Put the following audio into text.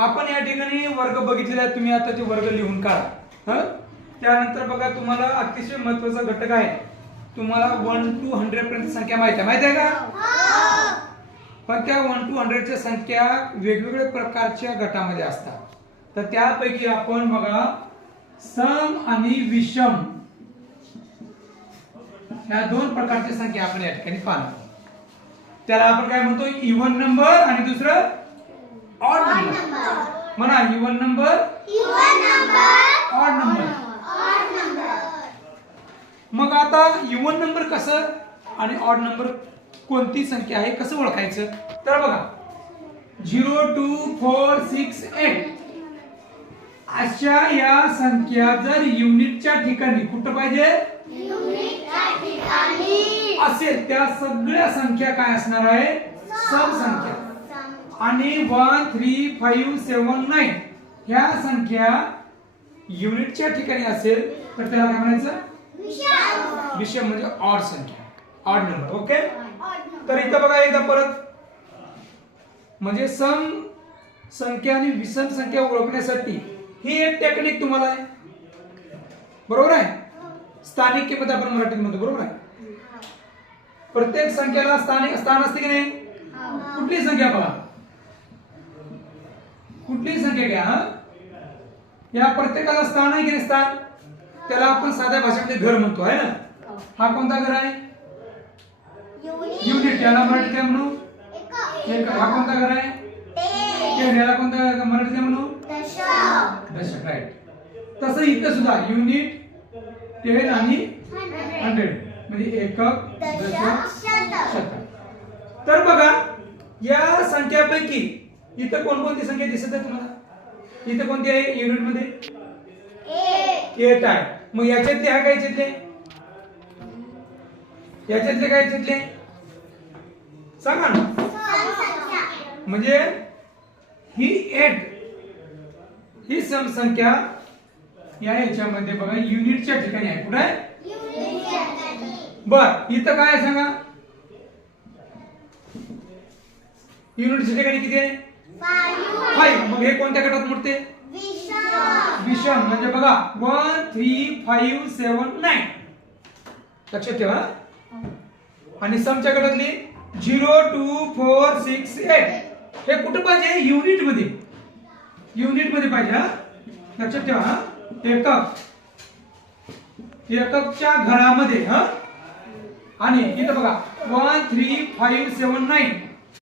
आपण या ठिकाणी वर्ग बघितलेला आहे, तुम्ही आता ते वर्ग लिहून काढा. त्यानंतर बघा तुम्हाला अतिशय महत्त्वाचा घटक आहे, तुम्हाला 1 to 100 पर्यंत संख्या माहिती आहे का? पण त्या 1 to 100 च्या संख्या वेगवेगळ्या प्रकारच्या गटामध्ये असतात. तर त्यापैकी आपण बघा सम आणि विषम या दोन प्रकारच्या संख्या आपण या ठिकाणी पाहणार. त्याला आपण काय म्हणतो, इव्हन नंबर आणि दुसरं ऑड नंबर. म्हणा इव्हन नंबर, ऑड नंबर. मग आता इव्हन नंबर कसं आणि ऑड नंबर कोणती संख्या आहे कसं ओळखायचं? तर बघा 0 2 4 6 8 अशा या संख्या जर युनिटच्या ठिकाणी कुठं पाहिजे असेल त्या सगळ्या संख्या काय असणार आहे, सम संख्या. आणि 1 3 5 7 9 ह्या संख्या युनिटच्या ठिकाणी असेल तर त्याला काय म्हणायचं, विषम म्हणजे ऑड संख्या, ऑड नंबर. ओके. तर इथं बघा एकदा परत, म्हणजे सम संख्या आणि विषम संख्या ओळखण्यासाठी ही एक टेक्निक तुम्हाला आहे, बरोबर आहे. स्थानिक किंमत आपण मराठीत म्हणतो, बरोबर आहे. प्रत्येक संख्येला स्थान असते की नाही? कुठली संख्या बघा, कुठली संख्या घ्या, या प्रत्येकाला स्थान आहे की नाही? स्थान, त्याला आपण साध्या भाषेमध्ये घर म्हणतो आहे ना. हा कोणता घर आहे? युनिट. याला मराठीत काय म्हणू? एकक. हा कोणता घर आहे? याला कोणता मराठीत काय म्हणू? दशक. राईट. तसं इथं सुद्धा युनिट, 10 आणि 100 म्हणजे एकक, दशक, शतक. तर बघा या संख्यापैकी इथं कोणकोणती संख्या दिसत आहे तुम्हाला? इथं कोणती आहे युनिट मध्ये? 8 आहे. मग याच्यातले हा काय याच्यातले? याच्यातले काय याच्यातले सांगा ना. म्हणजे ही 8 ही सम संख्या या याच्यामध्ये बघा युनिटच्या ठिकाणी आहे. कुठे आहे? बर इथं काय आहे सांगा, युनिटच्या ठिकाणी किती आहे? 5. मग हे कोणत्या गटात मोडते? विषम. म्हणजे बघा 1 3 5 7 9 लक्षात ठेवा. आणि समच्या गटातली 0 2 4 6 8 हे कुठं पाहिजे? युनिट मध्ये, युनिट मध्ये पाहिजे. हा लक्षात ठेवा. एकक, एककच्या घरामध्ये. हा आणि इथं बघा 1 3 5 7 9